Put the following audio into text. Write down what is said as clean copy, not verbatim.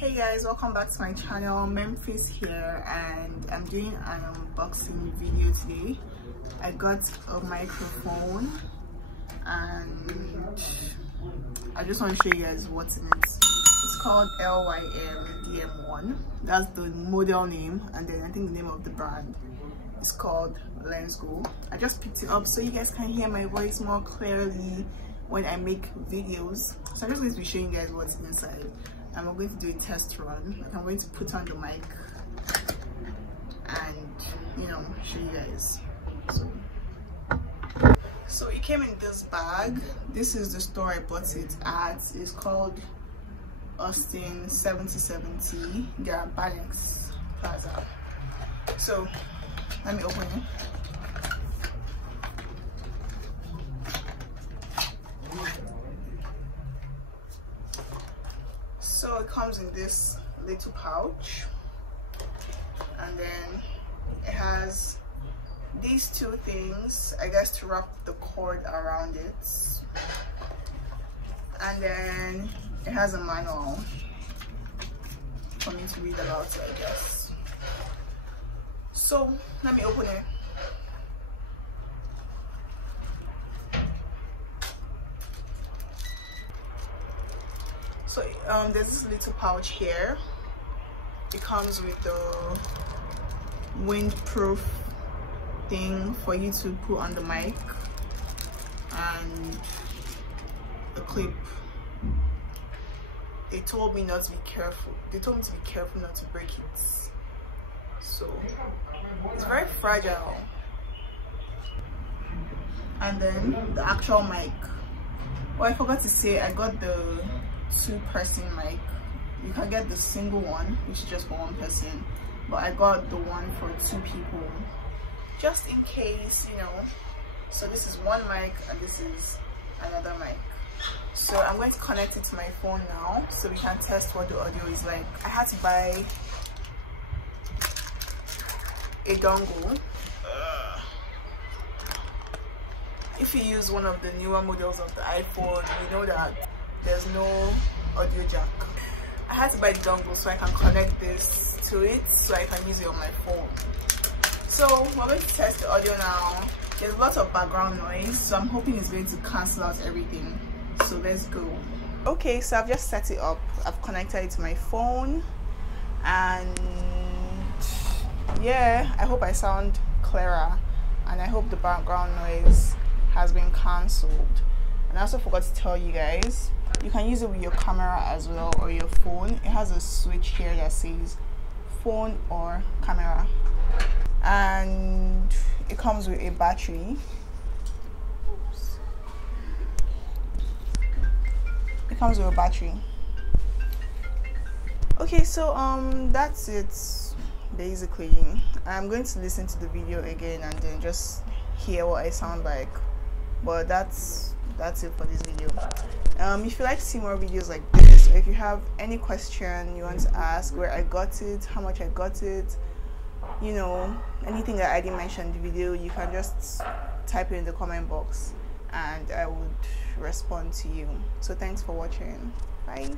Hey guys, welcome back to my channel. Memphis here, and I'm doing an unboxing video today. I got a microphone and I just want to show you guys what's in it. It's called LYM DM1. That's the model name, and then I think the name of the brand is called LensGo. I just picked it up so you guys can hear my voice more clearly when I make videos. So I'm just going to be showing you guys what's inside. I'm going to do a test run. Like, I'm going to put on the mic and show you guys. So it came in this bag. This is the store I bought it at. It's called Austin 7070. They're at Balance Plaza. So let me open it. So it comes in this little pouch, and then it has these two things, I guess, to wrap the cord around it, and then it has a manual for me to read about it, I guess. So let me open it. So there's this little pouch here. It comes with the windproof thing for you to put on the mic and the clip. They told me not to be careful. They told me to be careful not to break it. So it's very fragile. And then the actual mic. Oh, I forgot to say, I got the two-person mic. You can get the single one, which is just for one person, but I got the one for two people, just in case, So this is one mic and this is another mic. So I'm going to connect it to my phone now so we can test what the audio is like. I had to buy a dongle. If you use one of the newer models of the iPhone, you know that there's no audio jack. I had to buy the dongle so I can connect this to it so I can use it on my phone. So we're going to test the audio now. There's lots of background noise, so I'm hoping it's going to cancel out everything. So let's go. Okay, so I've just set it up. I've connected it to my phone, and yeah, I hope I sound clearer, and I hope the background noise has been cancelled. And I also forgot to tell you guys, you can use it with your camera as well, or your phone. It has a switch here that says phone or camera, and it comes with a battery. Oops. It comes with a battery. Okay, so that's it basically. I'm going to listen to the video again and then just hear what I sound like, but that's it for this video. If you like to see more videos like this, or if you have any question you want to ask, where I got it, how much I got it, anything that I didn't mention in the video, you can just type it in the comment box and I would respond to you. So thanks for watching. Bye.